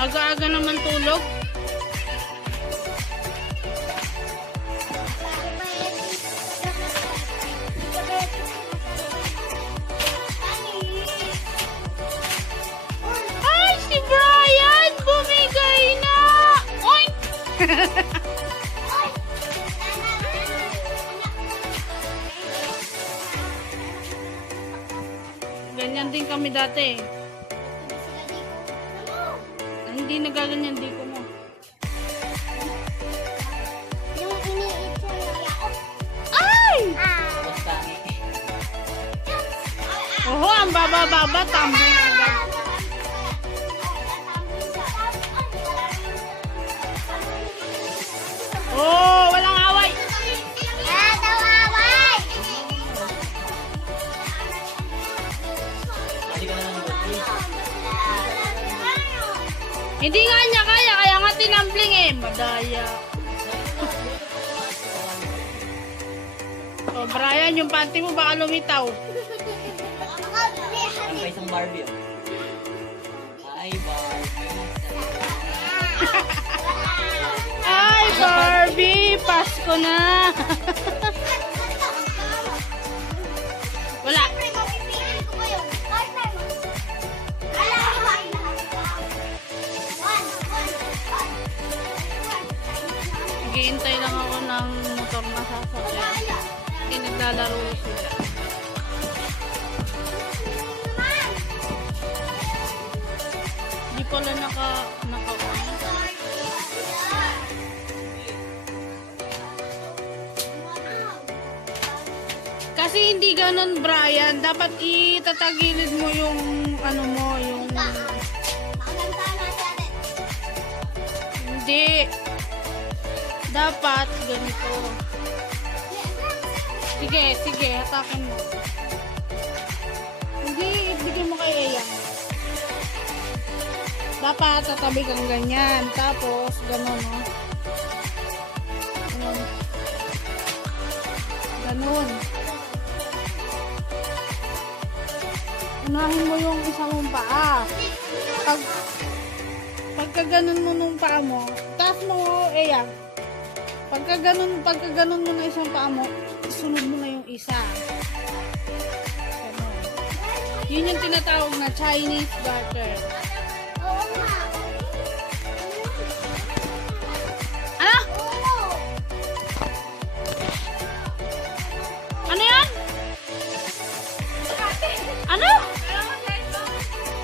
Aga-aga naman tulog. Ay, si Brian! Bumigay na! Oy! Ganyan din kami dati. Hindi nagaganyan diko mo. Yung iniit siya na yaok. Ay! Basta. Oho, ang baba-baba, tumbling agad. Oh, walang away. Ah, tawaway! Hindi ka naman nag-birthday. Hindi nga niya kaya nga tinambling eh. Madaya. Oh, Brian, yung panty mo baka lumitaw. Ang pa isang Barbie. Oh. Hi, Barbie. Ay, Barbie! Pasko na! Wala. Naghihintay lang ako ng motor na sasakyan. Kasi naglalaro sila. Hindi pala naka-on. Kasi hindi ganun, Brian. Dapat itatagilid mo yung ano mo, yung... Hindi. Dapat ganito. Sige, hatakin mo. Hindi, ibigay mo kay Eya. Dapat tatabi kang ganyan. Tapos, ganun, no? Ganun. Ganun. Unahin mo yung isa mong paa. Pagka ganun mo nung paa mo, taas mo, Eya. Pagka ganun mo na isang paa mo, sunod mo na yung isa. Ganun. Yun yung tinatawag na Chinese garter. Ano? Ano yan? Ano?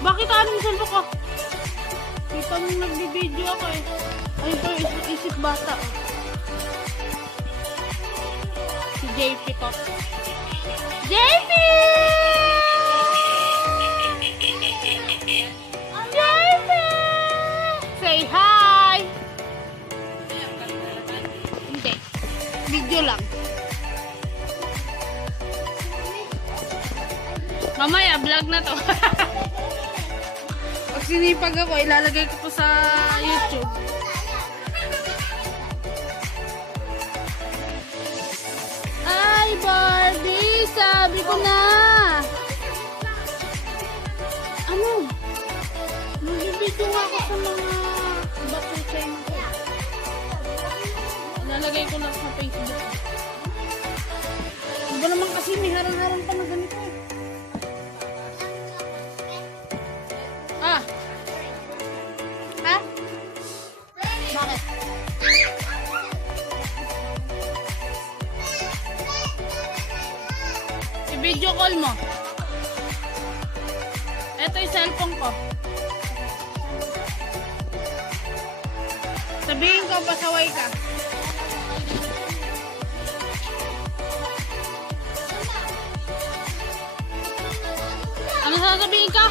Bakit anong cellphone ko? Kita nung nagbibideo ako eh. Ayun pa yung isip bata. Oh. Si JP to. JP! JP! Say hi! Hindi. Video lang. Mamaya, vlog na to. Pag sinipag ako, ilalagay ko po sa YouTube. Ay, Barbie! Sabi ko na! Ano? Magbibidyo nga ako sa mga bakutay mo. Ilalagay ko lang sa Facebook. Iba naman kasi may harang-harang pa na ganito eh. Ah! Ha? Bakit? I-video call mo. Ito yung cellphone ko. Sabihin ko, pasaway ka. Ano sasabihin ka?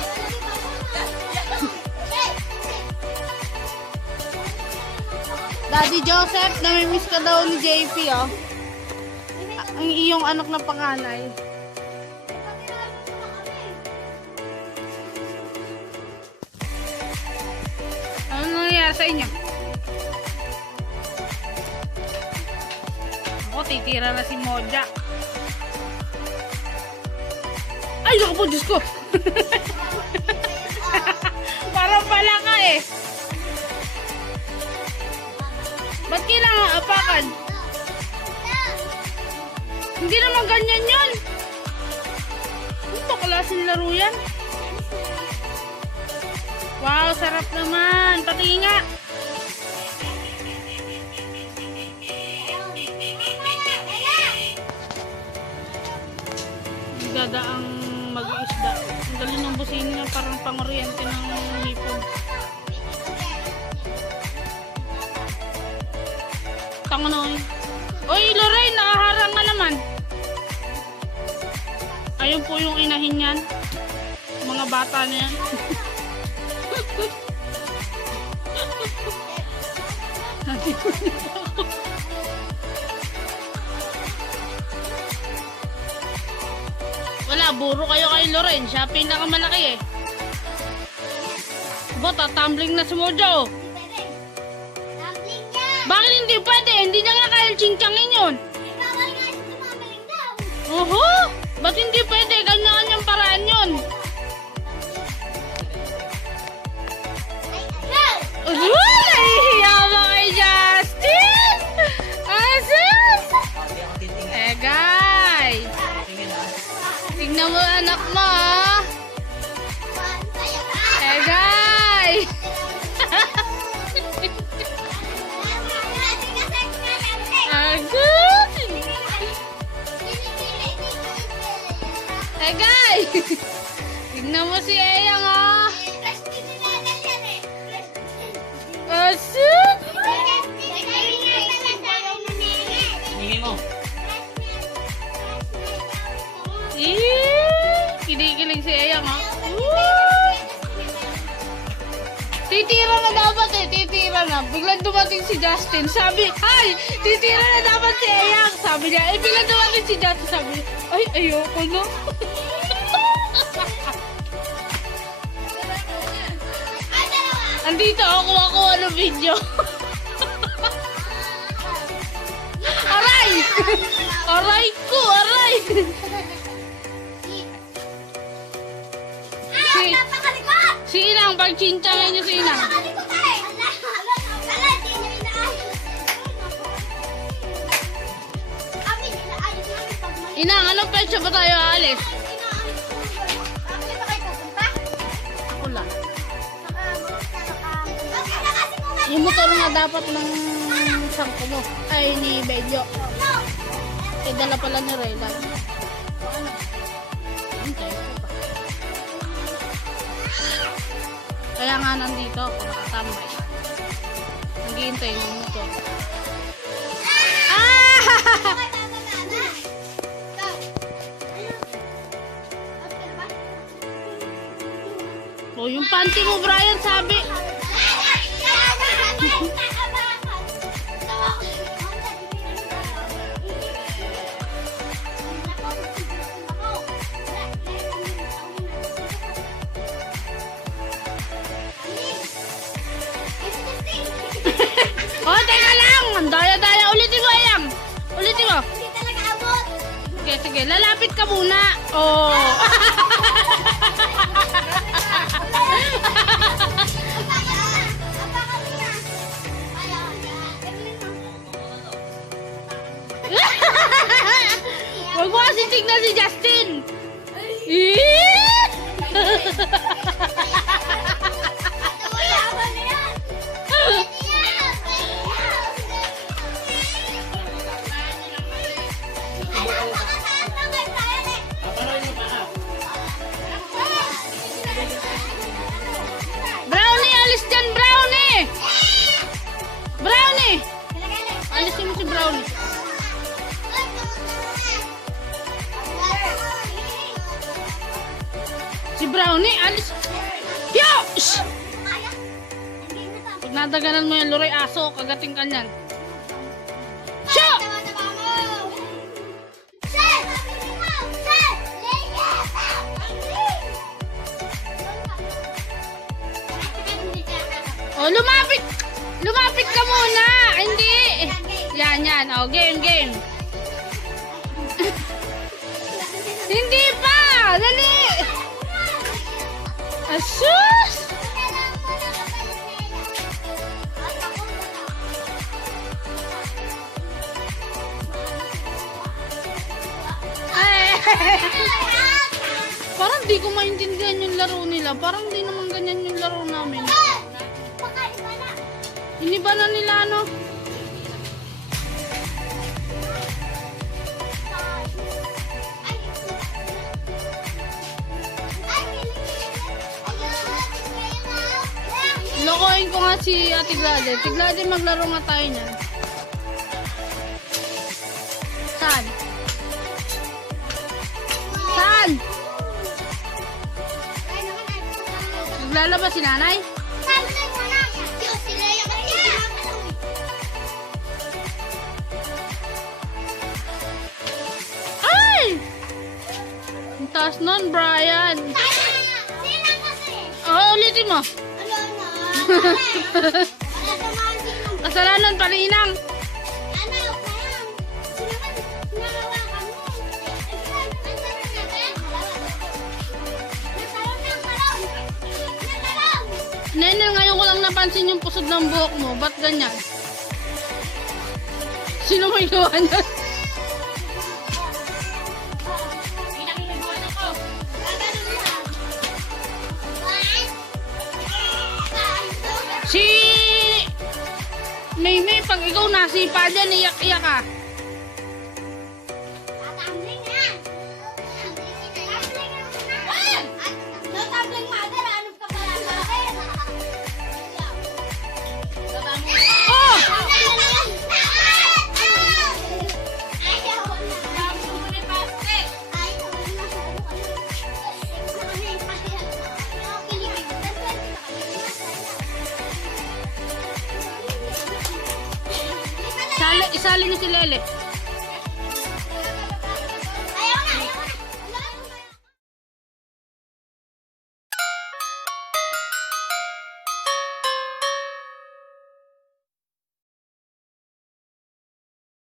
Daddy Joseph, namimiss ka daw ni JP, oh. Ang iyong anak na panganay. Ano nangyayari sa inyo? Ako, titira na si Moja. Ay, naku po, Diyos ko! Parang pala ka eh. Ba't kailangan apakan? Hindi naman ganyan yun. Ito, klaseng laro yan. Wow, sarap naman. Patingin nga. Gadaang mag-iisda. Ang galing ng busini niya, parang pang-oriente ng hipon. Tanga na eh. Oy, Lorraine, nakaharang ka naman. Ayun po yung inahin yan. Mga bata niya. Wala, buro kayo kay Lorraine. Siya pinakamalaki eh. Bota, tumbling na si Mojo. Bakit hindi pwede? Hindi na nga kaya chingchangin yun. Oho! Ba't hindi pwede? Ganyan-ganyang paraan yun. Nahihiya mo kay Justin! Asus! Guys! Tingnan mo anak mo, ah! Guys! Asus! Guys! Tingnan mo si Eyang, ah! Asus! Hingin mo. Kinikilig si Eyang, ha? Titira na dapat eh, titira na. Biglang dumating si Justin. Sabi, ay, titira na dapat si Eyang. Sabi niya, eh, biglang dumating si Justin. Sabi niya, ay, ayoko na. Andito ako, kuha ng video. Aray! Aray ko, aray! Si Inang, pag-chinchangin niyo si Inang. Inang, anong petsa ba tayo aalis? Ako lang. Yung motor nga dapat ng sangko mo. Ay, ni Bedyo. Eh, dala pala ni Raylan. Hintay ko pa. Kaya nga nandito ako nakatambay. Naghihintay ng motor. Ah! Oh, yung panty mo, Brian, sabi. Oh, teka lang! Ang daya-daya. Ulitin mo, Ayang. Ulitin mo. Hindi talaga abot. Sige, sige. Lalapit ka muna. Oh. Huwag mo kasi tignan si Justin. Brownie, alis dyan, Brownie! Brownie! Alisin mo si Brownie. Si Brownie, alis. Yo! Shh! Pag nadaganan mo yan, Luray, aso, kagating ka niyan. Shoo! Oh, lumapit! Lumapit ka muna! Hindi! Yan, yan. Oh, game, game. Hindi pa! Dali! Asus! Parang di ko maintindihan yung laro nila. Parang di naman ganyan yung laro namin. Iniba na nila ano. Lokohin ko nga si Ate Glade. Ate Glade, maglaro nga tayo niyan. Saan? Saan? Naglalabas si nanay? Ay! Ang taas nun, Brian. Oo, ulitin mo. Kasalanan, palinang. Nene, ngayon ko lang napansin yung pusod ng buhok mo. Ba't ganyan? Sino may gawa niyan? Si Maymay, pag ikaw nasipa dyan, iyak-iyak ka. Oh! Isali niyo si Lele.